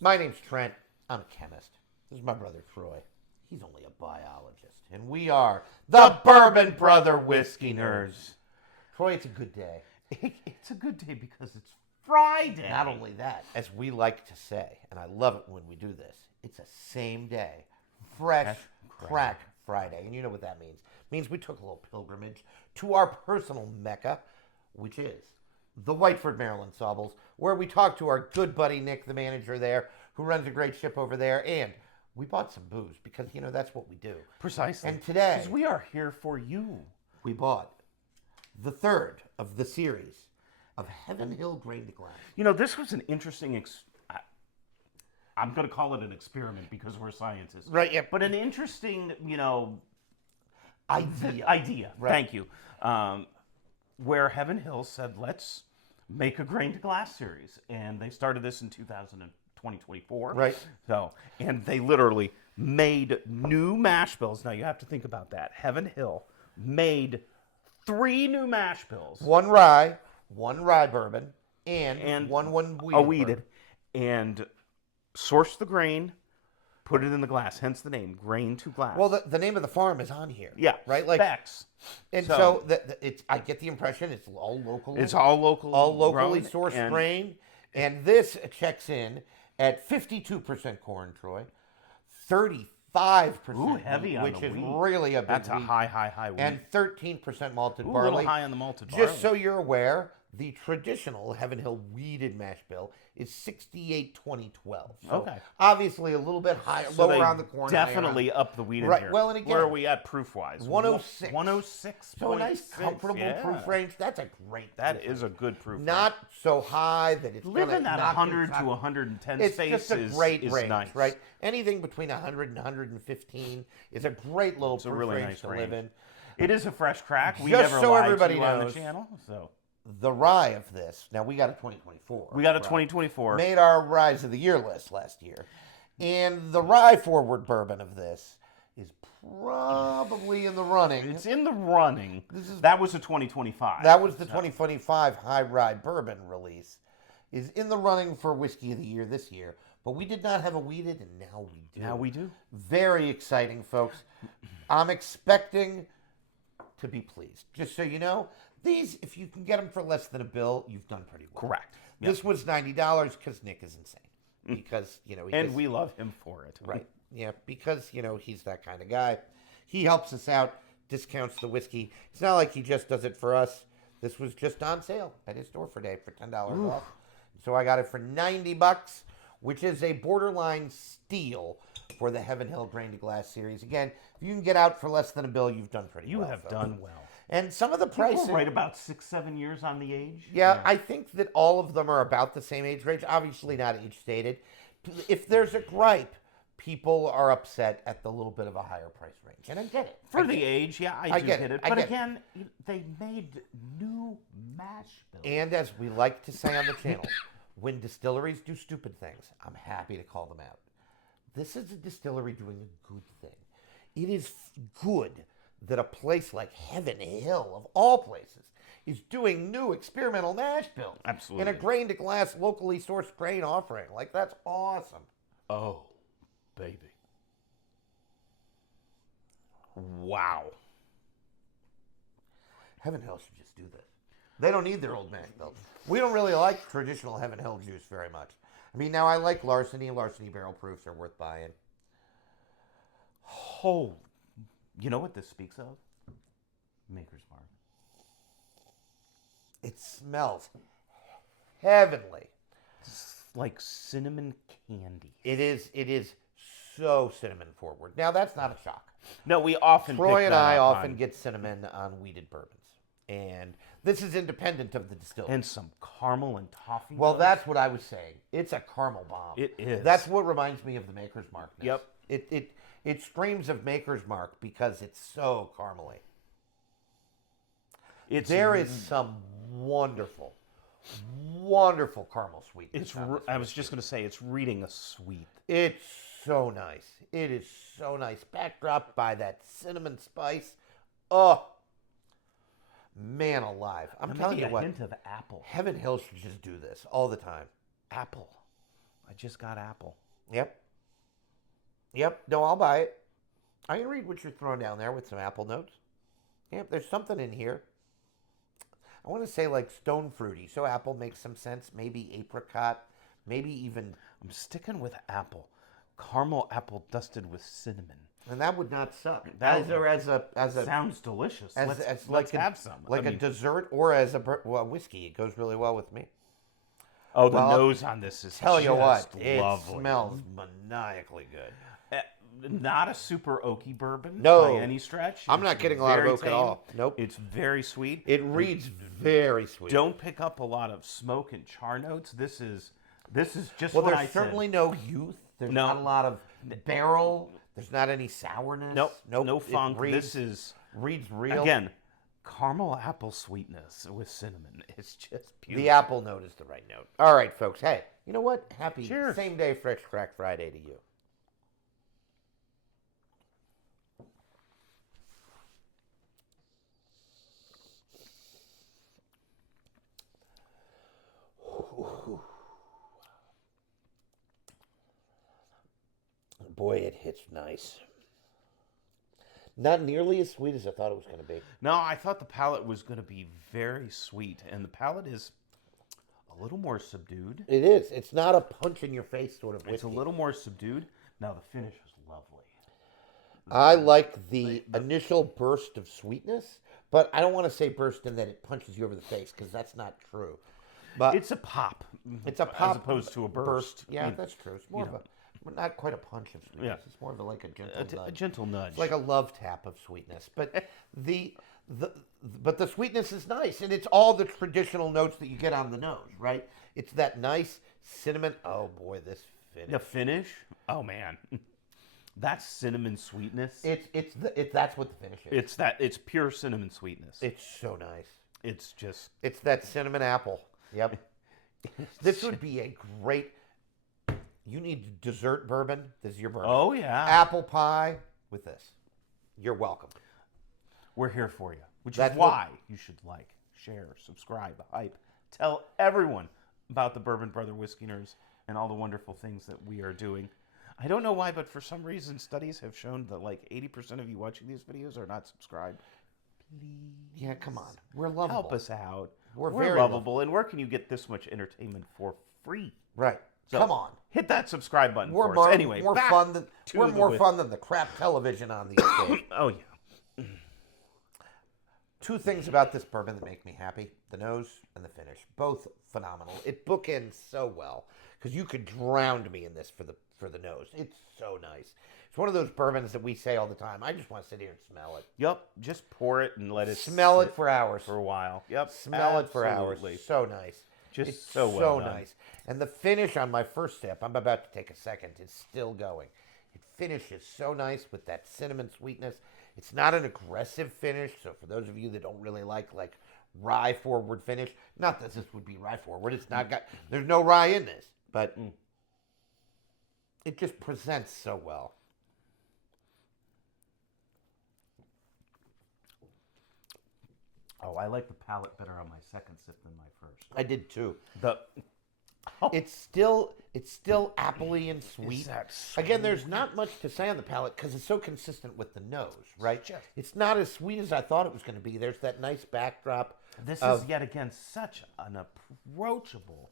My name's Trent. I'm a chemist. This is my brother Troy. He's only a biologist. And we are the Bourbon Brother Whiskey Nerds. Troy, it's a good day. It's a good day because it's Friday. Not only that, as we like to say, and I love it when we do this, it's a same day, fresh crack Friday. And you know what that means. It means we took a little pilgrimage to our personal mecca, which is the Whiteford, Maryland Sawbills, where we talked to our good buddy Nick, the manager there, who runs a great ship over there, and we bought some booze because, you know, that's what we do. Precisely. And today, because we are here for you. we bought the third of the series of Heaven Hill Grain to Glass. You know, this was an interesting, I'm going to call it an experiment because we're scientists. Right, yeah. But an interesting, Idea. Right. Thank you. Where Heaven Hill said, let's make a grain to glass series. And they started this in 2024. Right. So, and they literally made new mash bills. Now you have to think about that. Heaven Hill made 3 new mash bills. One rye bourbon, and one a weeded. weeded, and sourced the grain, put it in the glass. Hence the name, grain to glass. Well, the name of the farm is on here. yeah, Right? Like, specs. and so it's. I get the impression it's all local. It's all local, all locally grown, sourced and grain, and this checks in at 52% corn, Troy, 35% Ooh, heavy wheat, on which the is wheat. really a big That's a wheat, high wheat. and 13% malted Ooh, a barley. little high on the malted barley. Just so you're aware, the traditional Heaven Hill weeded mash bill is 68-20-12. So Okay. obviously a little bit higher, So lower they on the corn. higher on- definitely up the wheat in Right, here. well, and again, where are we at proof-wise? 106. 106. So a nice comfortable proof range. That's a great That proof is a good proof range. Not so high that it's Living gonna at knock 100 your to top- 110 It's space just a is, great is range, nice. right? Anything between 100 and 115 is a great little It's a proof really range nice to range. live in. It is a fresh crack. We Just never so lied everybody to you on knows, the channel. So The rye of this, now we got a 2024. we got a rye. 2024. Made our Ryes of the Year list last year. And the rye forward bourbon of this is probably in the running. It's in the running. This is- That was a 2025. That was the 2025 High Rye Bourbon release. Is in the running for Whiskey of the Year this year. But we did not have a weeded, and now we do. Now we do. Very exciting, folks. I'm expecting to be pleased. Just so you know, these, if you can get them for less than a bill, you've done pretty well. Correct. This was $90 because Nick is insane. Because, he And just- we love him for it. Right. Yeah, because, he's that kind of guy. He helps us out, discounts the whiskey. It's not like he just does it for us. This was just on sale at his store for day for $10 off. So I got it for $90, which is a borderline steal for the Heaven Hill Grain to Glass series. Again, if you can get out for less than a bill, you've done pretty You well. have folks. done well. And some of the People pricing. right about 6-7 years on the age. Yeah, I think that all of them are about the same age range. Obviously, not age stated. If there's a gripe, people are upset at the little bit of a higher price range, and I get it. For the age, yeah, I do get get it. it. I But get it. again, they made new mash bills. And as we like to say on the channel, when distilleries do stupid things, I'm happy to call them out. This is a distillery doing a good thing. It is good that a place like Heaven Hill, of all places, is doing new experimental mash bills. Absolutely. In a grain to glass, locally sourced grain offering. Like, that's awesome. Oh, baby. Wow. Heaven Hill should just do this. They don't need their old mash bills. We don't really like traditional Heaven Hill juice very much. I mean, now I like Larceny. Larceny barrel proofs are worth buying. Oh, you know what this speaks of? Maker's Mark. It smells heavenly. It's like cinnamon candy. It is so cinnamon forward. Now, that's not a shock. No, we often Troy pick and that I up often on- get cinnamon on weeded bourbons. And this is independent of the distillery. and some caramel and toffee. Well, notes. that's what I was saying. It's a caramel bomb. It is. That's what reminds me of the Maker's Mark. Yep. It screams of Maker's Mark because it's so caramely. There is some wonderful, wonderful caramel sweetness. I was just going to say, it's reading a sweet. It's so nice. It is so nice. Backdropped by that cinnamon spice. Oh, man alive. I'm telling Maybe you a what. hint of apple. Heaven Hill should just do this all the time. Apple. I just got apple. Yep. Yep. No, I'll buy it. I can read what you're throwing down there with some apple notes. Yep, there's something in here. I want to say like stone fruity. So apple makes some sense. Maybe apricot. Maybe even. I'm sticking with apple. Caramel apple dusted with cinnamon. And that would not suck. That as a sounds delicious. let's Let's have some. Like a dessert or as a whiskey. It goes really well with me. Oh, the Well, nose on this is Tell you what, lovely. it smells maniacally good. Not a super oaky bourbon No. by any stretch. I'm It's not getting a lot of very oak at tame. all. Nope. It's very sweet. It reads very sweet. Don't pick up a lot of smoke and char notes. This is just Well, what there's I certainly said. no youth. There's No. not a lot of barrel. There's not any sourness. Nope. Nope. No It funk. reads, This is reads real. again caramel apple sweetness with cinnamon. It's just beautiful. The apple note is the right note. All right, folks. Hey, you know what? Happy Cheers. same day Fresh Crack Friday to you. Boy, it hits nice. Not nearly as sweet as I thought it was going to be. No, I thought the palate was going to be very sweet, and the palate is a little more subdued. It is. It's not a punch in your face sort of whiskey. It's a little more subdued. Now the finish is lovely. I like the initial burst of sweetness, but I don't want to say burst in that it punches you over the face because that's not true. But It's a pop. it's a pop as opposed to a burst. Yeah, that's true. It's more of a not quite a punch of sweetness. Yeah. It's more of like a gentle A nudge. gentle nudge. It's like a love tap of sweetness. But the sweetness is nice, and it's all the traditional notes that you get on the nose, right? It's that nice cinnamon. Oh boy, this finish. the finish. Oh man, that's cinnamon sweetness. That's what the finish is. It's pure cinnamon sweetness. It's so nice. It's just It's that cinnamon apple. Yep. This would be a great. You need dessert bourbon. This is your bourbon. oh yeah. Apple pie with this. You're welcome. We're here for you, which That's is what- why you should like, share, subscribe, hype, tell everyone about the Bourbon Brother Whiskey Nerds and all the wonderful things that we are doing. I don't know why, but for some reason, studies have shown that like 80% of you watching these videos are not subscribed. Yeah, come on. We're lovable. Help us out. We're We're very lovable, and where can you get this much entertainment for free? Right. So, Come on. hit that subscribe button We're for more, us. Anyway, more back fun than to we're the more whis- fun than the crap television on these days. Oh yeah. Two things about this bourbon that make me happy: the nose and the finish. Both phenomenal. It bookends so well because you could drown me in this for the nose. It's so nice. It's one of those bourbons that we say all the time. I just want to sit here and smell it. Yep. Just pour it and let it Smell it sit for hours. for a while. Yep. Smell it for hours. Absolutely. So nice. Just It's so well done. nice. And the finish on my first sip, I'm about to take a second. It's still going. It finishes so nice with that cinnamon sweetness. It's not an aggressive finish. So for those of you that don't really like rye forward finish, not that this would be rye forward. It's not got. There's no rye in this, but it just presents so well. Oh, I like the palate better on my second sip than my first. I did too. The It's still appley and sweet. that Again, there's not much to say on the palate because it's so consistent with the nose, right? It's not as sweet as I thought it was going to be. There's that nice backdrop. This of- is yet again such an approachable,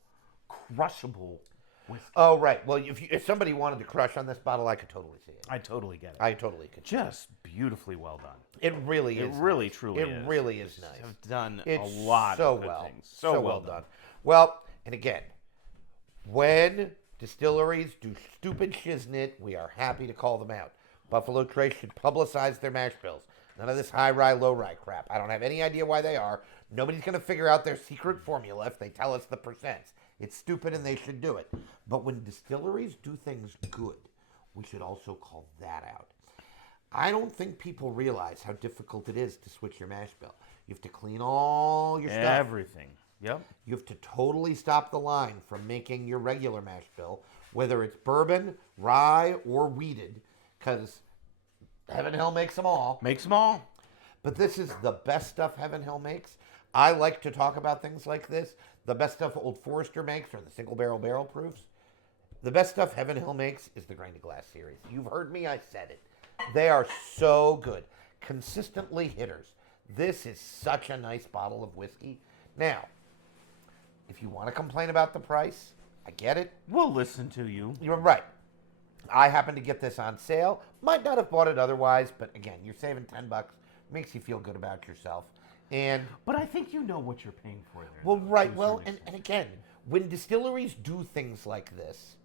crushable whiskey. Oh, right. Well, if somebody wanted to crush on this bottle, I could totally see it. I totally get it. I totally could. Just beautifully well done. It really is. It really, nice. truly is. It really is nice. Have done It's a lot so of good well. things. So well done. Well, and again, when distilleries do stupid shiznit, we are happy to call them out. Buffalo Trace should publicize their mash bills. None of this high rye, low rye crap. I don't have any idea why they are. Nobody's going to figure out their secret formula if they tell us the percents. It's stupid and they should do it. But when distilleries do things good, we should also call that out. I don't think people realize how difficult it is to switch your mash bill. You have to clean all your stuff. Everything. Yep. You have to totally stop the line from making your regular mash bill, whether it's bourbon, rye, or wheated, because Heaven Hill makes them all. Makes them all. But this is the best stuff Heaven Hill makes. I like to talk about things like this. The best stuff Old Forester makes are the single barrel proofs. The best stuff Heaven Hill makes is the Grain to Glass series. You've heard me, I said it. They are so good. Consistently hitters. This is such a nice bottle of whiskey. Now, if you want to complain about the price, I get it. We'll listen to you. You're right. I happen to get this on sale. Might not have bought it otherwise, but again, you're saving $10. Makes you feel good about yourself. But I think you know what you're paying for there. Well, right. Well, and again, when distilleries do things like this,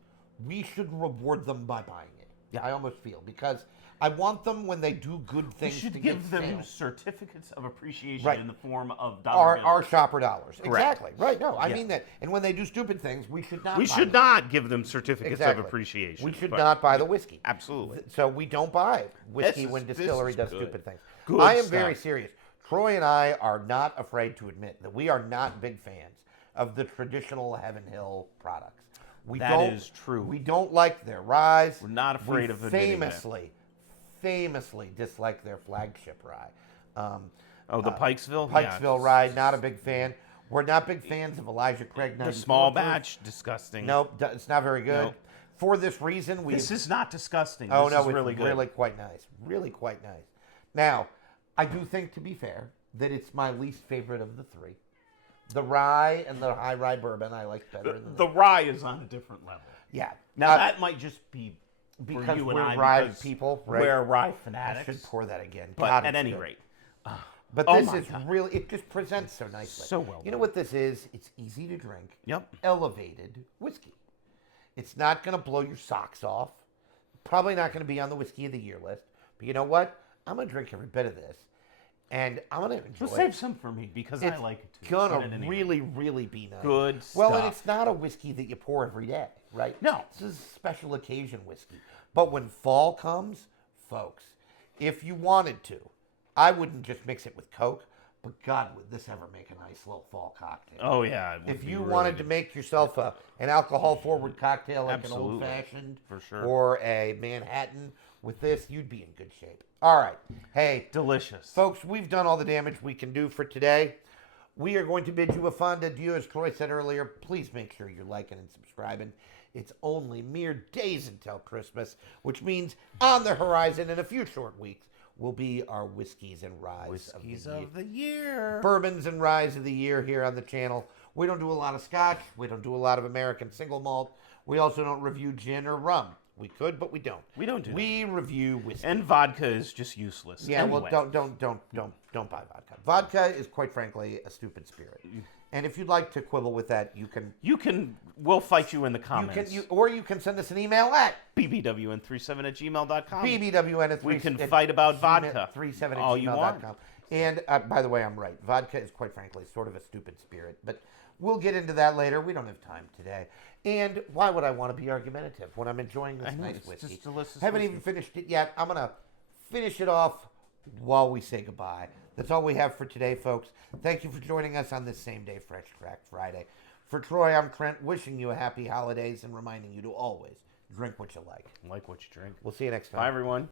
we should reward them by buying it. Yeah. I almost feel, because I want them, when they do good We things, should to give get them sales. certificates of appreciation Right. in the form of dollar bills. Our shopper dollars. Correct. Exactly. Right. No, I Yeah. mean that. And when they do stupid things, we should not We buy should them. not give them certificates Exactly. of appreciation. We should but- not buy the whiskey. Absolutely. So we don't buy whiskey This when is distillery does good. stupid things. Good I am stuff. very serious. Troy and I are not afraid to admit that we are not big fans of the traditional Heaven Hill products. That is true. We don't like their rye. We're not afraid of admitting that. famously dislike their flagship rye. The Pikesville? Pikesville Yeah, rye, not a big fan. We're not big fans of Elijah Craig. The 94 small proof. batch, disgusting. Nope, it's not very good. Nope. For this reason, we This is not disgusting. Oh, this no, is it's really good. really quite nice. Really quite nice. Now, I do think, to be fair, that it's my least favorite of the three. The rye and the high rye bourbon I like better than The rye is on a different level. yeah. Now, that might just be because for you and we're I, rye because people, right? we're rye I fanatics. should pour that again. But God, at it's any good. rate, But Oh this my is God. really, it just presents so nicely. So well You know done. what this is? It's easy to drink. Yep. Elevated whiskey. It's not going to blow your socks off. Probably not going to be on the whiskey of the year list. But you know what? I'm going to drink every bit of this. And I'm going to enjoy Well, it. save some for me because It's I like it too. gonna But at any rate, really, really be nice. Good Well, and stuff. it's not a whiskey that you pour every day, right? No. This is a special occasion whiskey. But when fall comes, folks, if you wanted to, I wouldn't just mix it with Coke, but God, would this ever make a nice little fall cocktail? Oh yeah. it would If be you really wanted good. to make yourself an alcohol-forward cocktail like Absolutely. an old-fashioned For sure. or a Manhattan with this, you'd be in good shape. All right. Hey, delicious. folks, we've done all the damage we can do for today. We are going to bid you a fond adieu. As Troy said earlier, please make sure you're liking and subscribing. It's only mere days until Christmas, which means on the horizon in a few short weeks will be our whiskeys and ryes Whiskeys of the year. of the year. Bourbons and ryes of the year here on the channel. We don't do a lot of scotch. We don't do a lot of American single malt. We also don't review gin or rum. We could, but we don't. We don't do that. We review whiskey. And vodka is just useless. Yeah, anyway. well, don't buy vodka. Vodka is, quite frankly, a stupid spirit. And if you'd like to quibble with that, you can. We'll fight you in the comments. Or you can send us an email at bbwn37@gmail.com. bbwn at We can fight about vodka 37 all you want. gmail.com. And by the way, I'm right. Vodka is, quite frankly, sort of a stupid spirit. But we'll get into that later. We don't have time today. And why would I want to be argumentative when I'm enjoying this I know, nice it's whiskey? just delicious Haven't whiskey. even finished it yet. I'm going to finish it off while we say goodbye. That's all we have for today, folks. Thank you for joining us on this same day, Fresh Crack Friday. For Troy, I'm Trent, wishing you a happy holidays and reminding you to always drink what you like. Like what you drink. We'll see you next time. Bye, everyone.